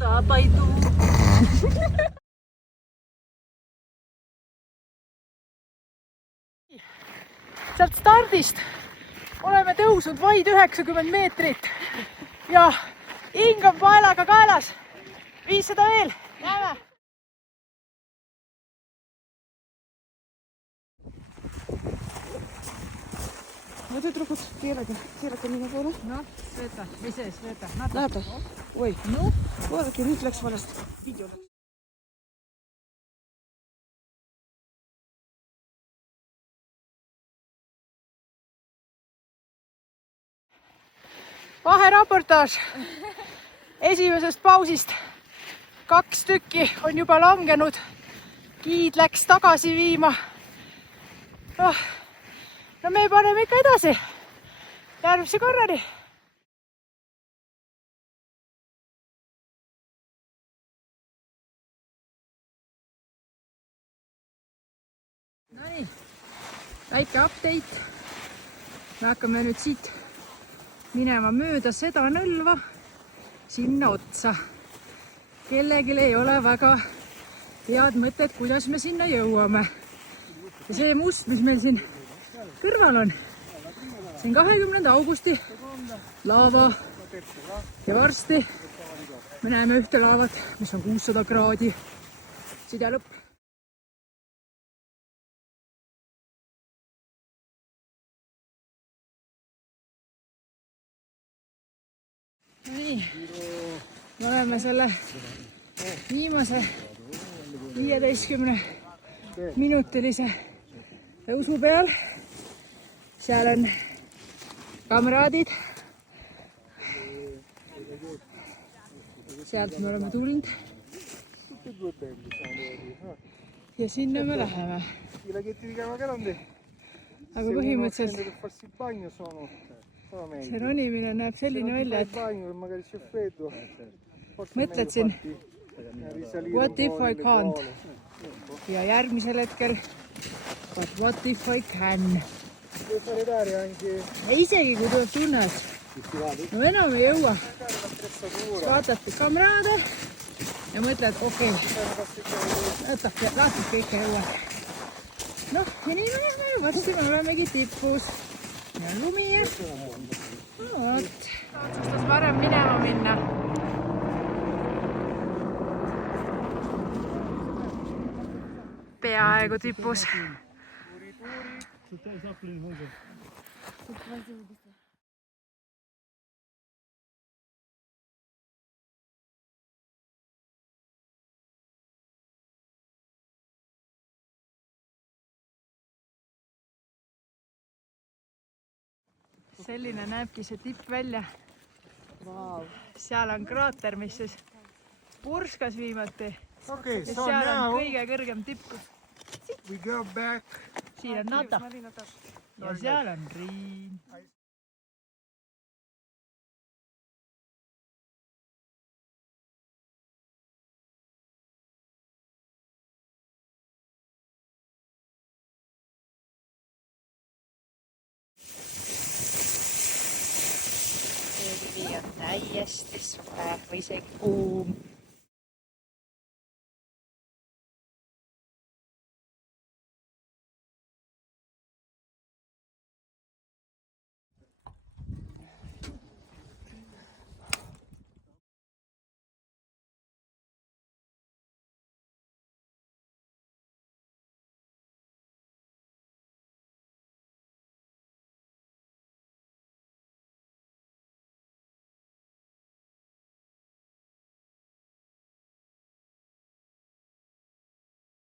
Tapaituu. Sealt stardist oleme tõusnud vaid 90 meetrit ja hing on paelaga kaelas. 500 veel, näeme. No tüdrukud, keerake minu poole. No, Sveta, mis see Sveta? Näete? Oi, No, vaadake, nüüd läks valesti. Video läks. Vaheraportaaž esimesest pausist. 2 tükki on juba langenud. Giid läks tagasi viima. No me paneme ikka edasi. Järgmise korrani. Nonii, väike update. Me hakkame nüüd siit minema mööda seda nõlva sinna otsa. Kellelgi ei ole väga head mõtted, kuidas me sinna jõuame. Ja see must, mis meil siin kõrval on, see on 20. augusti laava ja varsti me näeme ühte laavat, mis on 600 kraadi. Side lõpp. Nii, me oleme selle viimase 15 minutilise tõusu peal. Seal on kamraadid. Sealt me oleme tulnud. Ja sinna me läheme. Aga põhimõtteliselt see ronimine näeb selline välja, et mõtled siin, what if I can't? Ja järgmisel hetkel, but what if I can? Ja isegi kui tuleb tunne, et no enam ei jõua, vaatad kamraade ja mõtled, okei, vaatad kõike jõua. Noh, ja nii me näeme, varsti me olemegi tipus. Ja lumi ja oot. Otsustas varem minema minna. Peaaegu tipus. Selline näebki see tipp välja. Wow. Seal on kraater, mis siis purskas viimati. Okay, ja so seal now on kõige kõrgem tipp. we go back. Siin on Nata. Ja seal on Riin. Vesi on täiesti soe või isegi kuum.